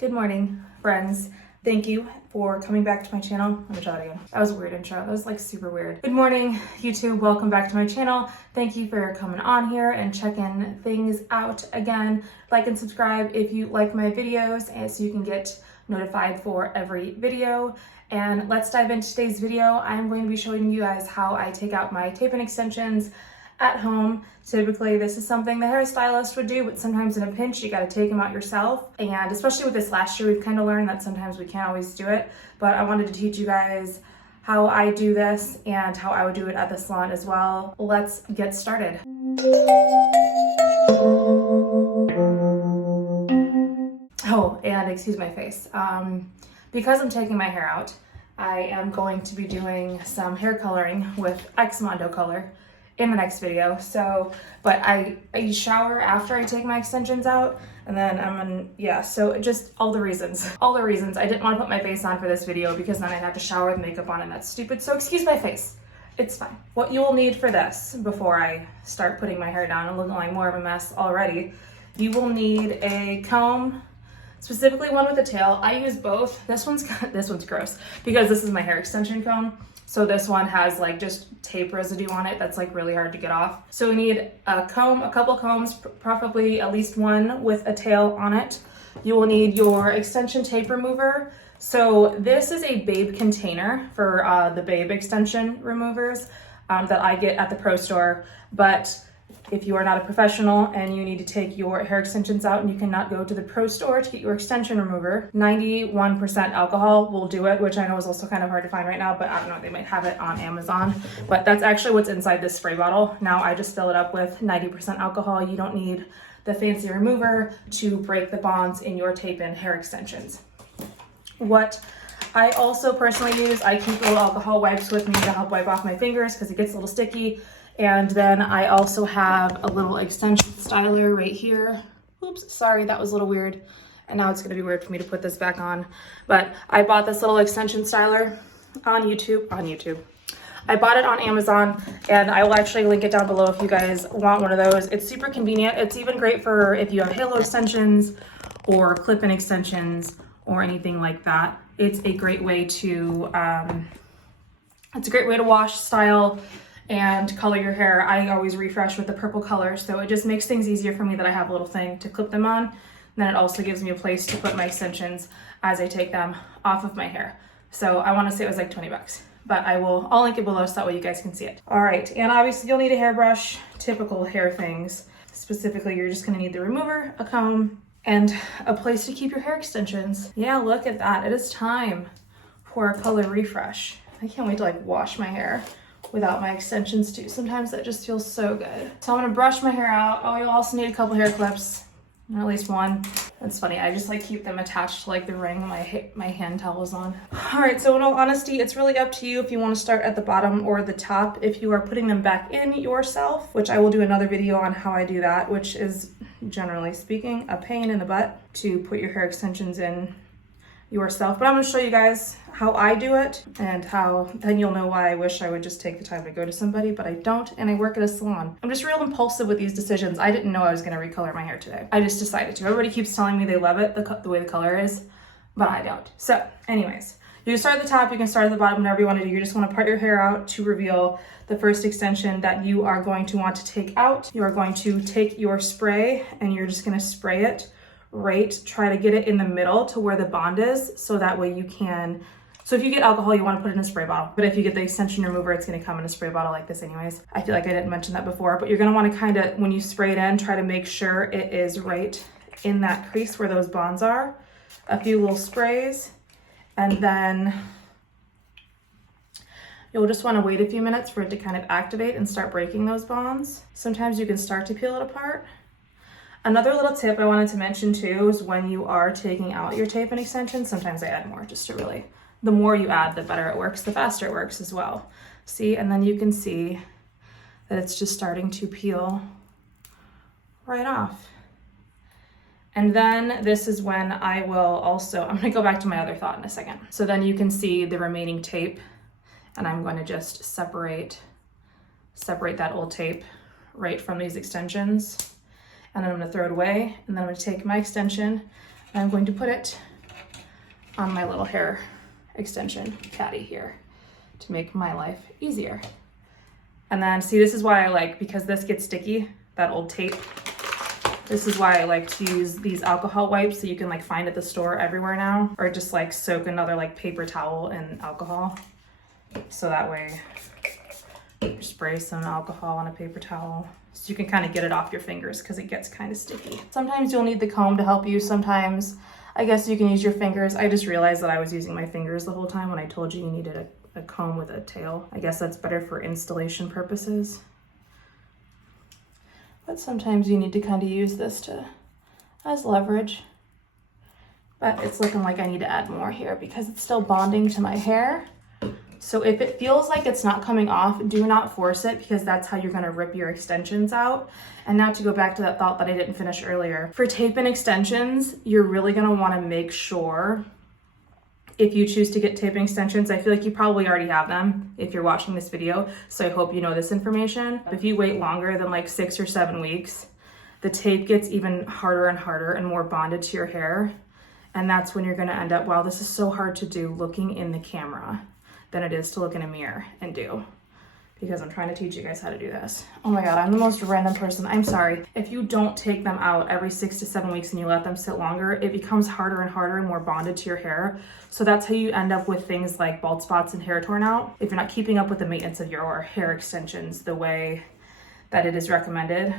Good morning, friends. Thank you for coming back to my channel. Let me try that again. That was a weird intro. That was like super weird. Good morning, YouTube. Welcome back to my channel. Thank you for coming on here and checking things out again. Like and subscribe if you like my videos and so you can get notified for every video. And let's dive into today's video. I'm going to be showing you guys how I take out my tape and extensions at home. Typically, this is something the hairstylist would do, but sometimes in a pinch, you got to take them out yourself. And especially with this last year, we've kind of learned that sometimes we can't always do it. But I wanted to teach you guys how I do this and how I would do it at the salon as well. Let's get started. Oh, and excuse my face. Because I'm taking my hair out, I am going to be doing some hair coloring with Mondo color in the next video. But I shower after I take my extensions out, and then so just all the reasons. I didn't want to put my face on for this video because then I'd have to shower with makeup on and that's stupid, so excuse my face. It's fine. What you will need for this, before I start putting my hair down and looking like more of a mess already, you will need a comb, specifically one with a tail. I use both. This one's gross because this is my hair extension comb. So this one has like just tape residue on it that's like really hard to get off. So we need a comb, a couple combs, preferably at least one with a tail on it. You will need your extension tape remover. So this is a Babe container for the Babe extension removers that I get at the pro store. But if you are not a professional and you need to take your hair extensions out and you cannot go to the pro store to get your extension remover, 91% alcohol will do it, which I know is also kind of hard to find right now, but I don't know, they might have it on Amazon. But that's actually what's inside this spray bottle. Now I just fill it up with 90% alcohol. You don't need the fancy remover to break the bonds in your tape-in hair extensions. What I also personally use, I keep little alcohol wipes with me to help wipe off my fingers because it gets a little sticky. And then I also have a little extension styler right here. Oops, sorry, that was a little weird. And now it's gonna be weird for me to put this back on. But I bought this little extension styler on YouTube. I bought it on Amazon, and I will actually link it down below if you guys want one of those. It's super convenient. It's even great for if you have halo extensions or clip-in extensions or anything like that. It's a great way to, wash, style, and color your hair. I always refresh with the purple color, so it just makes things easier for me that I have a little thing to clip them on. And then it also gives me a place to put my extensions as I take them off of my hair. So I want to say it was like 20 bucks, but I'll link it below so that way you guys can see it. All right, and obviously you'll need a hairbrush, typical hair things. Specifically, you're just gonna need the remover, a comb, and a place to keep your hair extensions. Yeah, look at that. It is time for a color refresh. I can't wait to like wash my hair without my extensions too. Sometimes that just feels so good. So I'm gonna brush my hair out. Oh, you'll also need a couple hair clips, or at least one. That's funny, I just like keep them attached to like the ring my hand towel is on. All right, so in all honesty, it's really up to you if you wanna start at the bottom or the top. If you are putting them back in yourself, which I will do another video on how I do that, which is generally speaking a pain in the butt to put your hair extensions in yourself. But I'm gonna show you guys how I do it and then you'll know why I wish I would just take the time to go to somebody, but I don't, and I work at a salon. I'm just real impulsive with these decisions. I didn't know I was gonna recolor my hair today. I just decided to. Everybody keeps telling me they love it, the way the color is, but I don't. So anyways, you can start at the top, you can start at the bottom, whatever you wanna do. You just wanna part your hair out to reveal the first extension that you are going to want to take out. You are going to take your spray and you're just gonna spray it right, try to get it in the middle to where the bond is, so that way you can, so if you get alcohol, you want to put it in a spray bottle, but if you get the extension remover, it's going to come in a spray bottle like this anyways. I feel like I didn't mention that before, but you're going to want to kind of, when you spray it in, try to make sure it is right in that crease where those bonds are. A few little sprays, and then you'll just want to wait a few minutes for it to kind of activate and start breaking those bonds. Sometimes you can start to peel it apart. Another little tip I wanted to mention too is when you are taking out your tape and extensions, sometimes I add more just to really, the more you add, the better it works, the faster it works as well. See, and then you can see that it's just starting to peel right off. And then this is when I will also, I'm gonna go back to my other thought in a second. So then you can see the remaining tape, and I'm going to just separate that old tape right from these extensions. And then I'm gonna throw it away, and then I'm gonna take my extension and I'm going to put it on my little hair extension caddy here to make my life easier. And then see, this is why I like, because this gets sticky, that old tape. This is why I like to use these alcohol wipes that you can like find at the store everywhere now, or just like soak another like paper towel in alcohol. So that way you spray some alcohol on a paper towel so you can kind of get it off your fingers because it gets kind of sticky. Sometimes you'll need the comb to help you. Sometimes I guess you can use your fingers. I just realized that I was using my fingers the whole time when I told you you needed a comb with a tail. I guess that's better for installation purposes. But sometimes you need to kind of use this as leverage. But it's looking like I need to add more here because it's still bonding to my hair. So if it feels like it's not coming off, do not force it because that's how you're gonna rip your extensions out. And now to go back to that thought that I didn't finish earlier. For tape and extensions, you're really gonna wanna make sure, if you choose to get tape and extensions, I feel like you probably already have them if you're watching this video, so I hope you know this information. If you wait longer than like 6 or 7 weeks, the tape gets even harder and harder and more bonded to your hair. And that's when you're gonna end up, wow, this is so hard to do looking in the camera than it is to look in a mirror and do, because I'm trying to teach you guys how to do this. Oh my God, I'm the most random person. I'm sorry. If you don't take them out every 6 to 7 weeks and you let them sit longer, it becomes harder and harder and more bonded to your hair. So that's how you end up with things like bald spots and hair torn out. If you're not keeping up with the maintenance of your hair extensions the way that it is recommended,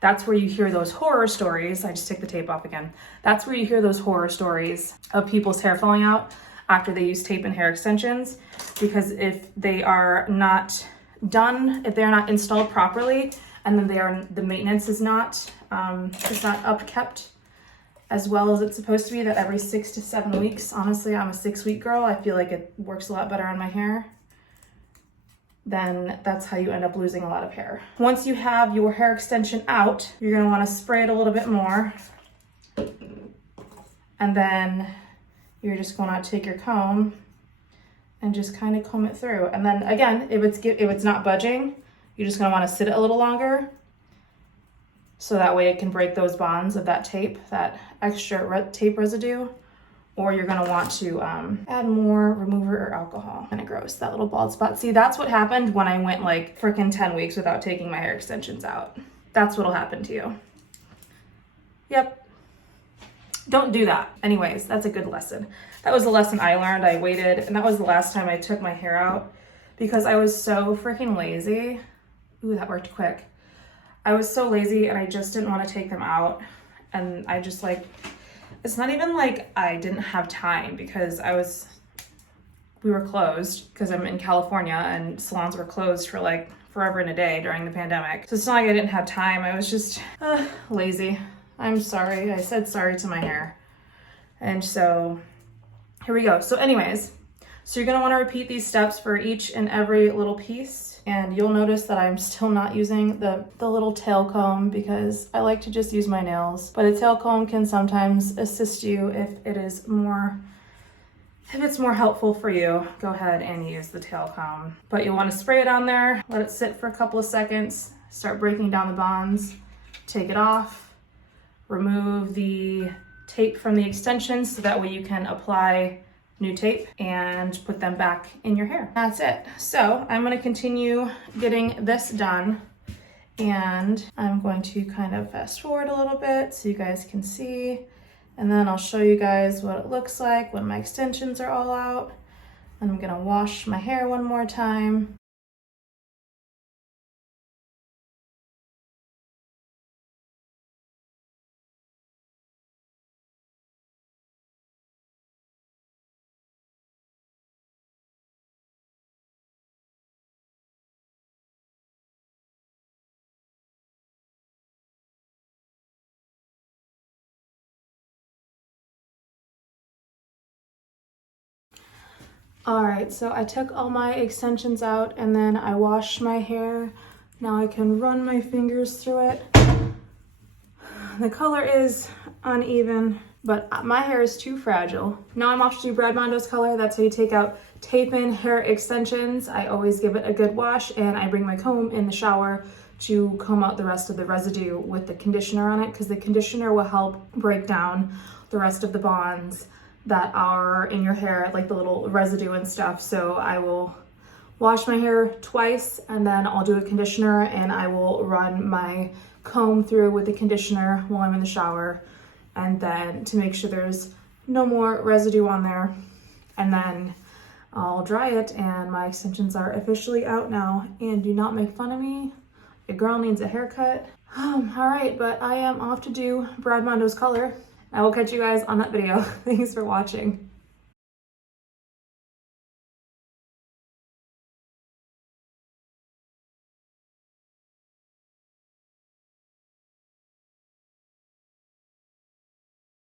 that's where you hear those horror stories. I just take the tape off again. That's where you hear those horror stories of people's hair falling out after they use tape and hair extensions, because if they are not done, if they're not installed properly, and then the maintenance is not upkept as well as it's supposed to be, that every 6 to 7 weeks, honestly, I'm a 6-week girl, I feel like it works a lot better on my hair, then that's how you end up losing a lot of hair. Once you have your hair extension out, you're gonna wanna spray it a little bit more, and then you're just gonna take your comb and just kind of comb it through. And then again, if it's not budging, you're just gonna wanna sit it a little longer so that way it can break those bonds of that tape, that extra tape residue, or you're gonna want to add more remover or alcohol. Kind of gross, that little bald spot. See, that's what happened when I went like freaking 10 weeks without taking my hair extensions out. That's what'll happen to you. Yep. Don't do that. Anyways, that's a good lesson. That was a lesson I learned. I waited, and that was the last time I took my hair out because I was so freaking lazy. Ooh, that worked quick. I was so lazy and I just didn't want to take them out. And I just like, it's not even like I didn't have time because we were closed because I'm in California and salons were closed for like forever and a day during the pandemic. So it's not like I didn't have time. I was just lazy. I'm sorry. I said sorry to my hair. And so here we go. So anyways, so you're gonna wanna repeat these steps for each and every little piece. And you'll notice that I'm still not using the little tail comb because I like to just use my nails. But a tail comb can sometimes assist you if it's more helpful for you. Go ahead and use the tail comb. But you'll wanna spray it on there, let it sit for a couple of seconds, start breaking down the bonds, take it off, remove the tape from the extensions so that way you can apply new tape and put them back in your hair. That's it. So I'm gonna continue getting this done and I'm going to kind of fast forward a little bit so you guys can see, and then I'll show you guys what it looks like when my extensions are all out. And I'm gonna wash my hair one more time. All right, so I took all my extensions out and then I washed my hair. Now I can run my fingers through it. The color is uneven, but my hair is too fragile. Now I'm off to do Brad Mondo's color. That's how you take out tape-in hair extensions. I always give it a good wash and I bring my comb in the shower to comb out the rest of the residue with the conditioner on it, because the conditioner will help break down the rest of the bonds that are in your hair, like the little residue and stuff. So I will wash my hair twice, and then I'll do a conditioner, and I will run my comb through with the conditioner while I'm in the shower, and then to make sure there's no more residue on there. And then I'll dry it, and my extensions are officially out now. And do not make fun of me. Your girl needs a haircut. All right, but I am off to do Brad Mondo's color. I will catch you guys on that video. Thanks for watching.